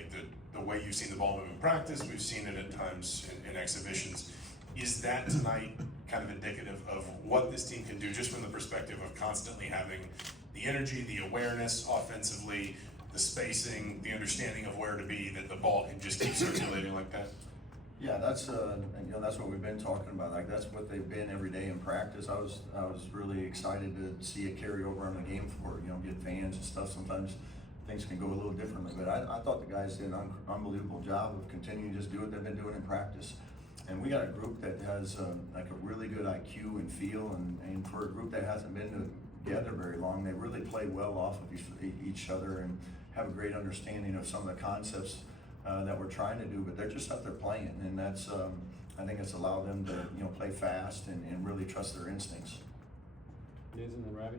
like the way you've seen the ball move in practice, we've seen it at times in exhibitions. Is that tonight kind of indicative of what this team can do, just from the perspective of constantly having the energy, the awareness offensively, the spacing, the understanding of where to be, that the ball can just keep circulating like that? Yeah, that's that's what we've been talking about. Like, that's what they've been every day in practice. I was really excited to see it carry over on the game floor. Get fans and stuff. Sometimes things can go a little differently, but I thought the guys did an unbelievable job of continuing to just do what they've been doing in practice. And we got a group that has like a really good IQ and feel, and for a group that hasn't been together very long, they really play well off of each other and have a great understanding of some of the concepts that we're trying to do. But they're just out there playing, and that's I think it's allowed them to play fast and really trust their instincts. Nathan and Ravi?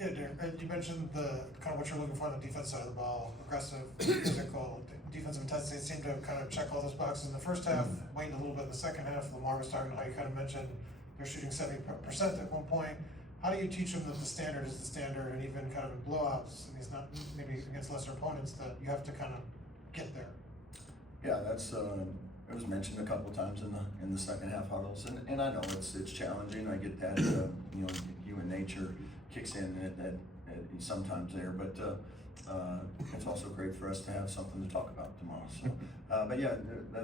Yeah, Darren, you mentioned the kind of what you're looking for on the defense side of the ball, aggressive, physical, defensive intensity seemed to kind of check all those boxes in the first half, waned a little bit in the second half. Lamar was talking about how you kind of mentioned they're shooting 70% at one point. How do you teach them that the standard is the standard, and even kind of in blowouts, and he's not maybe against lesser opponents, that you have to kind of get there? Yeah, that's it was mentioned a couple times in the second half huddles, and I know it's challenging. I get that. Human nature kicks in at sometimes there, but it's also great for us to have something to talk about tomorrow. So, but yeah,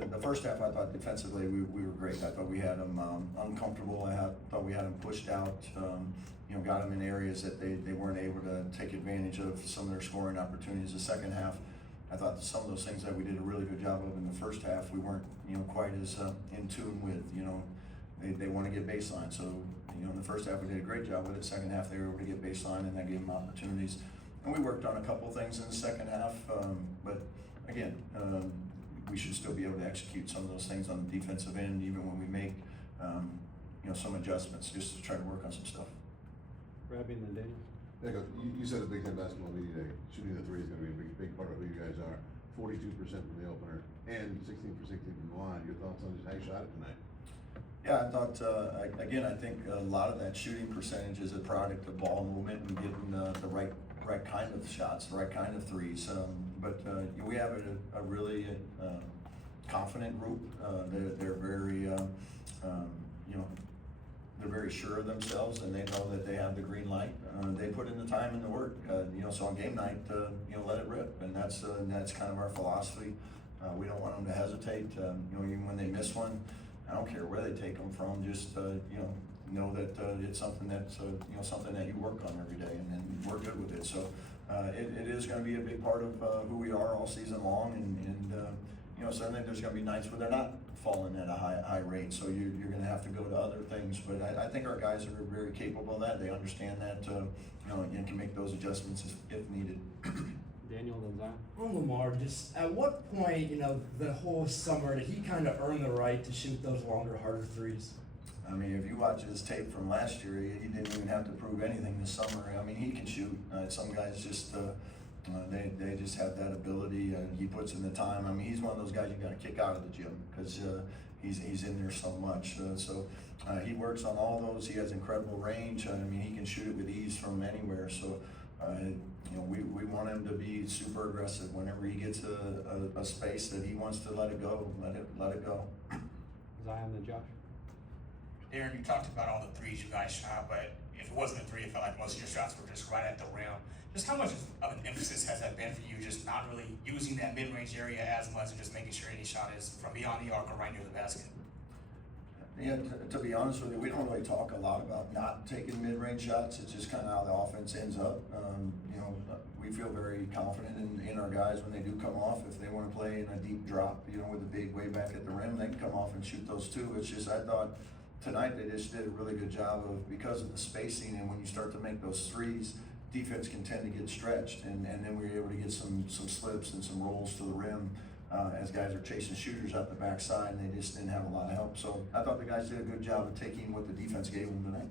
the first half I thought defensively we were great. I thought we had them uncomfortable. I thought we had them pushed out. Got them in areas that they weren't able to take advantage of some of their scoring opportunities. The second half, I thought some of those things that we did a really good job of in the first half, we weren't quite as in tune with. They want to get baseline, so in the first half we did a great job with it. Second half they were able to get baseline, and that gave them opportunities. And we worked on a couple of things in the second half, but again, we should still be able to execute some of those things on the defensive end, even when we make some adjustments, just to try to work on some stuff. Ravi and then Daniel? Yeah, you said at Big Ten Basketball Media Day, shooting the three is going to be a big part of who you guys are. 42% from the opener and 16 for 16 from the line. Your thoughts on just how you shot it tonight? Yeah, I thought, again, I think a lot of that shooting percentage is a product of ball movement and getting the right kind of shots, the right kind of threes. But we have a really confident group. They're very, they're very sure of themselves, and they know that they have the green light. They put in the time and the work. So on game night, let it rip, and that's kind of our philosophy. We don't want them to hesitate. Even when they miss one, I don't care where they take them from. Just know that it's something that's something that you work on every day, and we're good with it. So it is going to be a big part of who we are all season long, and certainly there's going to be nights where they're not falling at a high rate. So you're going to have to go to other things. But I think our guys are very capable of that. They understand that and can make those adjustments if needed. Daniel and Zion? On Lamar, just at what point, the whole summer, did he kind of earn the right to shoot those longer, harder threes? I mean, if you watch his tape from last year, he didn't even have to prove anything this summer. I mean, he can shoot. Some guys just, they just have that ability. He puts in the time. I mean, he's one of those guys you got to kick out of the gym because he's in there so much. So he works on all those. He has incredible range. I mean, he can shoot it with ease from anywhere. So, we want him to be super aggressive whenever he gets a space that he wants to let it go. Let it go. Zion and Josh? Darren, you talked about all the threes you guys shot, but if it wasn't a three, it felt like most of your shots were just right at the rim. Just how much of an emphasis has that been for you, just not really using that mid-range area as much and just making sure any shot is from beyond the arc or right near the basket? Yeah, to be honest with you, we don't really talk a lot about not taking mid-range shots. It's just kind of how the offense ends up. We feel very confident in our guys when they do come off. If they want to play in a deep drop, with a big way back at the rim, they can come off and shoot those too. It's just, I thought tonight they just did a really good job of, because of the spacing, and when you start to make those threes, defense can tend to get stretched, and then we were able to get some slips and some rolls to the rim. As guys are chasing shooters out the backside, and they just didn't have a lot of help. So I thought the guys did a good job of taking what the defense gave them tonight.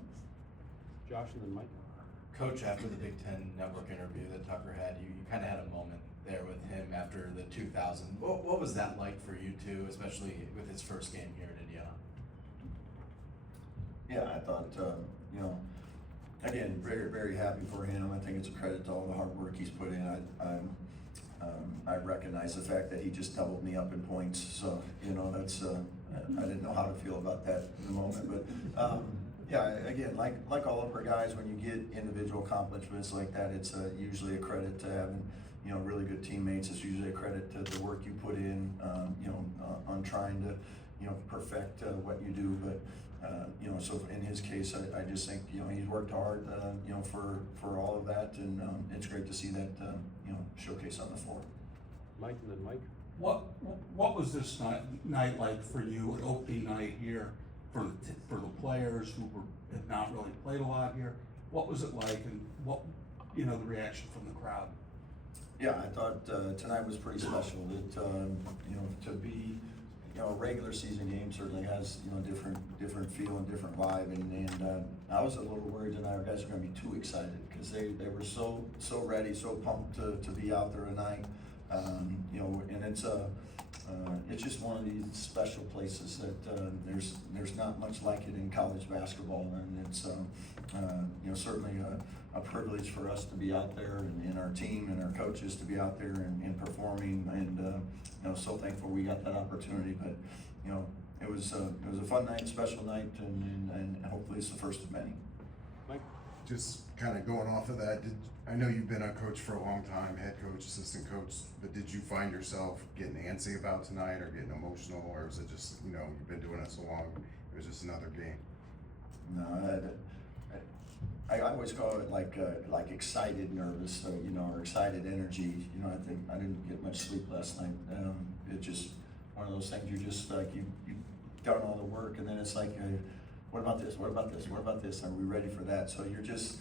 Josh and then Mike? Coach, after the Big Ten Network interview that Tucker had, you kind of had a moment there with him after the 2000. What was that like for you two, especially with his first game here in Indiana? Yeah, I thought, again, very, very happy for him. I think it's a credit to all the hard work he's put in. I recognize the fact that he just doubled me up in points, so, you know, that's, I didn't know how to feel about that in the moment, but, yeah, again, like all of our guys, when you get individual accomplishments like that, it's usually a credit to having, you know, really good teammates. It's usually a credit to the work you put in, you know, on trying to, you know, perfect what you do. But, you know, so in his case, I just think, you know, he's worked hard, you know, for all of that, and it's great to see that, you know, showcase on the floor. Mike and then Mike. What was this night like for you, an opening night here, for the players who had not really played a lot here? What was it like, and what, you know, the reaction from the crowd? Yeah, I thought tonight was pretty special. It, you know, to be, you know, a regular season game certainly has, you know, different feel and different vibe, and I was a little worried tonight our guys are going to be too excited, because they were so ready, so pumped to be out there tonight. You know, and it's just one of these special places that there's not much like it in college basketball, and it's you know, certainly a privilege for us to be out there, and our team and our coaches to be out there and performing, and you know, so thankful we got that opportunity. But you know, it was a fun night, special night, and hopefully it's the first of many. Mike. Just kind of going off of that, I know you've been a coach for a long time, head coach, assistant coach, but did you find yourself getting antsy about tonight, or getting emotional, or is it just, you know, you've been doing it so long, it was just another game? No, I always call it like excited nervous, so, you know, or excited energy. You know, I think I didn't get much sleep last night. It's just one of those things, you just like, you've done all the work, and then it's like, what about this? What about this? What about this? Are we ready for that? So you're just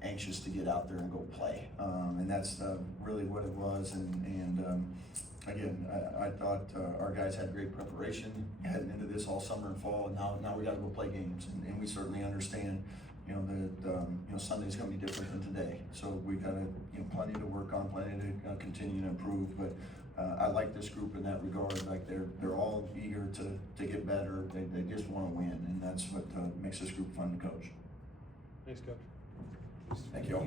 anxious to get out there and go play, and that's really what it was. And again, I thought our guys had great preparation heading into this all summer and fall, and now we got to go play games, and we certainly understand, you know, that you know, Sunday's going to be different than today. So we got to, you know, plenty to work on, plenty to continue to improve. But I like this group in that regard. Like they're all eager to get better. They just want to win, and that's what makes this group fun to coach. Thanks, Coach. Thank you all.